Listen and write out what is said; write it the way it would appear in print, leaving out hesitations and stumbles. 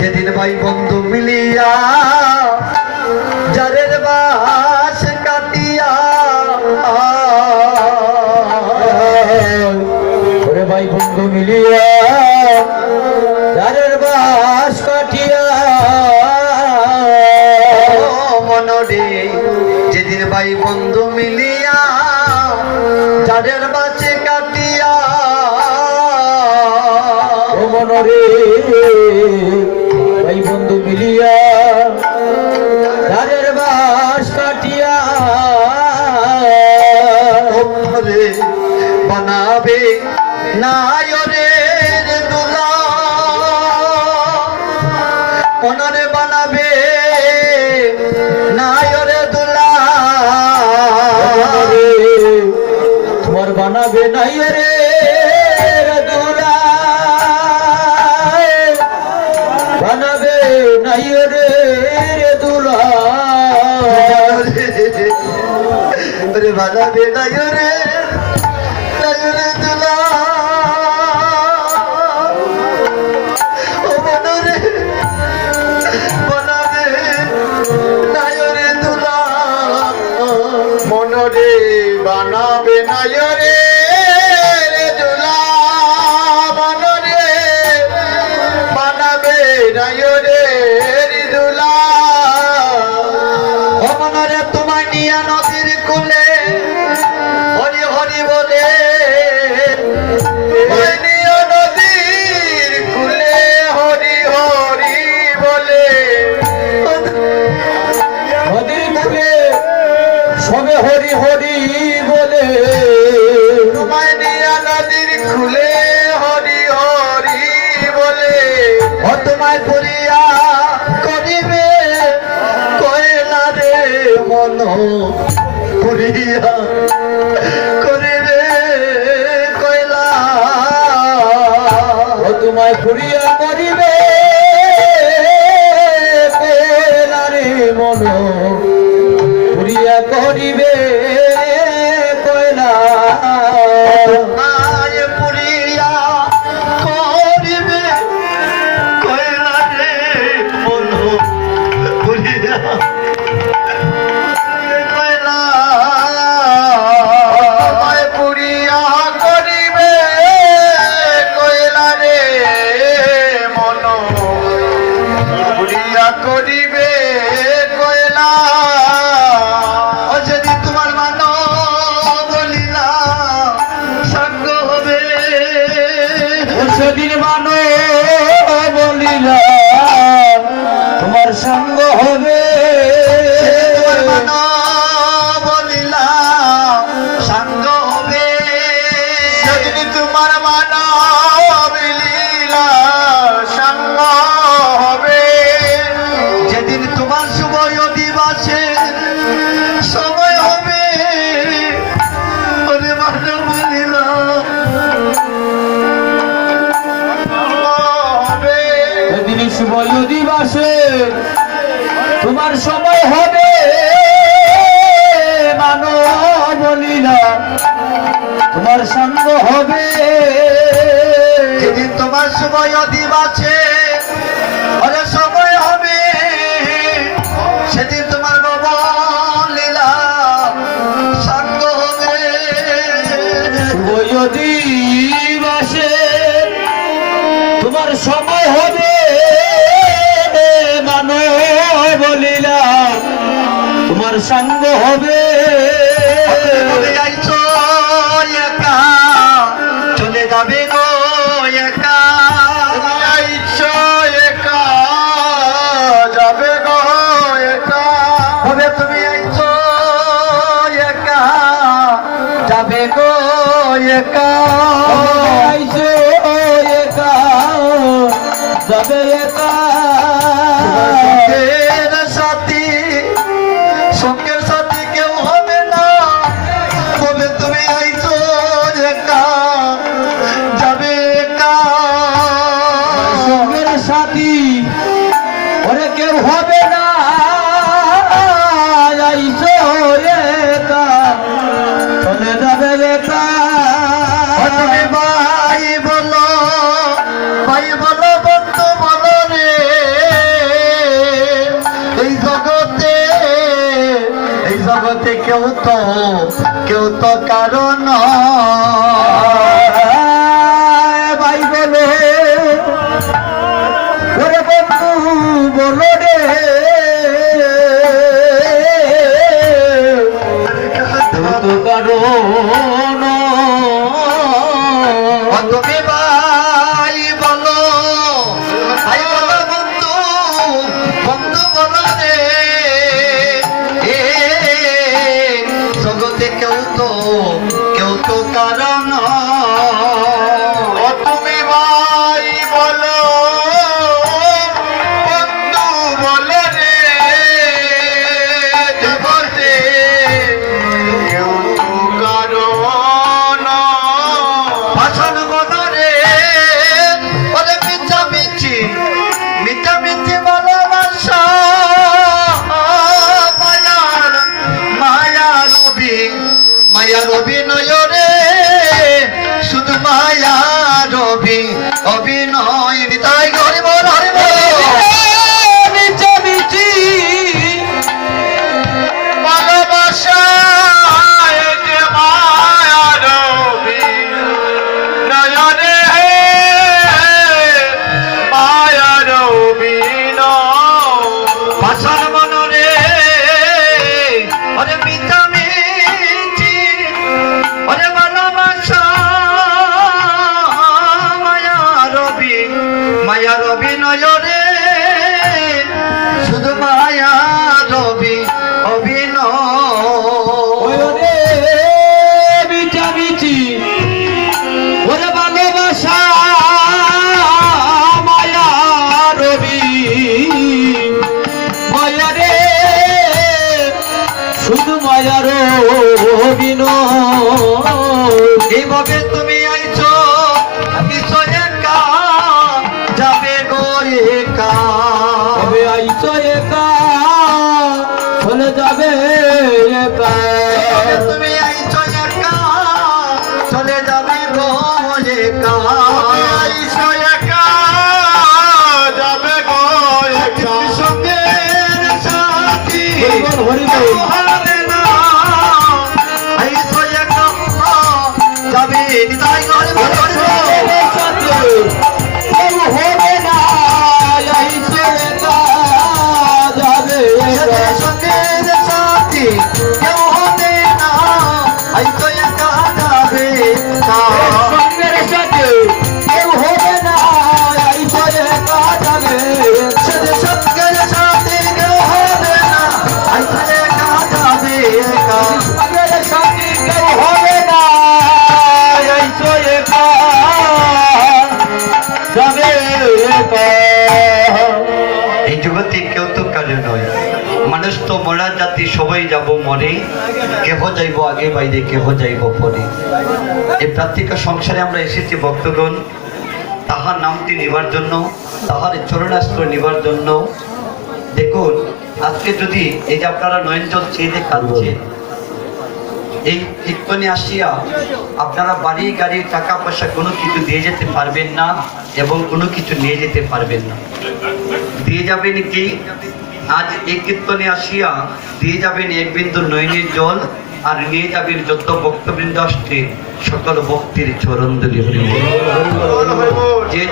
যেদিন ভাই বন্ধু মিলিয়া যারের বাস কাটিয়া ওরে ভাই বন্ধু মিলিয়া যারের বাস কাটিয়া মনরে যেদিন ভাই বন্ধু মিলিয়া যারের বাসে কাটিয়া ও মনরে ভাই বন্ধু মিলিয়া যারের বাস কাটিয়া ওরে বানাবে নায়রের দুলা মনরে বানাবে নায়রে দুলা তোমার বানাবে নাই রে দুলা বানাবে নাই রে দুলা ওরে বানাবে নায়রে নায়রে দুলা ও মনরে বানাবে নায়রে দুলা মনরে বানাবে নায়রে দুলা মনরে বানাবে নায়রে দুলা ও মনরে তোমায় নিয়া নদীর কুলে হরি হরি বলে তোমায় নিয়া নদীর কুলে হরি হরি বলে নদীর কুলে সবে হরি হরি বলে তোমায় নিয়া নদীর কুলে হরি হরি বলে ও তোমায় পড়িয়া করিবে কয়লা রে মন পুরিয়া করিবে কয়লা ও তোমায় ফুরিয়া করিবে কয়লারে মন ফুরিয়া করিবে কয়লা তোমায় পুরিয়া করিবে কয়লা রে মন পুরিয়া কয়লা তোমায় পুরিয়া করিবে কয়লা রে মন পুরিয়া করিবে কয়লা ও যেদিন তোমার মানো বলিলা সঙ্গ হবে সেদিন মানো বলিলা তোমার সঙ্গ হবে তোমার মানো বলিলা সঙ্গ হবে যেদিন তোমার মানো বলিলা সঙ্গ হবে যেদিন তোমার শুভ দিবাসে সময় হবে ওরে মানো বলিলা হবে সেদিন শুভ দিবসে তোমার সময় হবে মানো বলিলা তোমার সঙ্গ হবে যেদিন তোমার সময় দিবাছে ওরে সময় হবে সেদিন তোমার লীলা সঙ্গ হবে শুভ দিবসে তোমার সময় হবে মানো বলিলা তোমার সঙ্গ হবে চলে যাইছো একা চলে যাবে গো একা যাইছো একা যাবে গো একা হবে তুমি আইছো একা যাবে গো একা আইছো একা যাবে একা সঙ্গের সাথী সঙ্গের সাথী কেউ হবে না তবে তুমি আইছো একা যাবে একা সঙ্গের সাথী ওরে কেউ হবে না আইছো একা চলে যাবে একা তুমি ভাই বলো বন্ধু বলো রে কেউ তো কারণ ভাই বলে ওরে বন্ধু বলো রে তো কারণ তুমি ভাই বলো বন্ধু বন্ধু বলো রে জগতে কেউ তো কারণ তুমি ভাই বলো বন্ধু বলো রে জগতে কেউ তো কারণ ভাষণ বলো রে ওরে মিঠামিঠি ভালোবাসা মায়ার অভিনয় রে শুধু মায়ার অভিনয় তাই ঘরে বল হরে মিচামিচি ভালোবাসা মায়ার অভিনয় রে মায়ার অভিনয় ভাষণ মনরে অরে মিঠামিঠি অরে ভালোবাসা মায়ার অভিনয় রে শুধু মায়ার অভিনয় ওরে মিচামিচি ওরে ভালোবাসা মায়া রবি মায়া রে শুধু মায়ার অভিনয় এইভাবে তুমি আইছো একা যাবে গো একা তবে আইছো একা চলে যাবে একা তুমি আইছো একা চলে যাবে গো একা আইছো একা যাবে গো একা সঙ্গে সাথী হরিবল হারাবে না আইছো একা যাবে নিতাই ঘরে ঘরে হবে না আইছো একা যাবে একা সঙ্গে সাথী কেউ হবে না আইছো একা যাবে না সঙ্গের সাথে কেউ হবে না আইছো একা যাবে সঙ্গের সাথী কেউ হবে না আইছো একা যাবে একা সঙ্গের সাথে কেউ হবে না আইছো একা যাবে একা এই জগতে কেউ তো কারো নয় মানুষ তো মরা জাতি সবাই যাব মরে কেহ যাইব আগে বাইরে কেহ যাইব পরে এই প্রাত্যিক সংসারে আমরা এসেছি ভক্তগণ তাহার নামটি নিবার জন্য তাহার চরণাশ্রয় নিবার জন্য দেখুন আজকে যদি এই যে আপনারা নয়নজল চেয়ে কাঁদছে এই কীর্তনে আসিয়া আপনারা বাড়ি গাড়ি টাকা পয়সা কোনো কিছু দিয়ে যেতে পারবেন না এবং কোনো কিছু নিয়ে যেতে পারবেন না দিয়ে যাবেন কি আজ এই কীর্তনে আসিয়া দিয়ে যাবেন এক বিন্দু নয়নের জল আর নিয়ে যাবেন যত ভক্তবৃন্দ আসছে সকল ভক্তির চরণ ধরে যে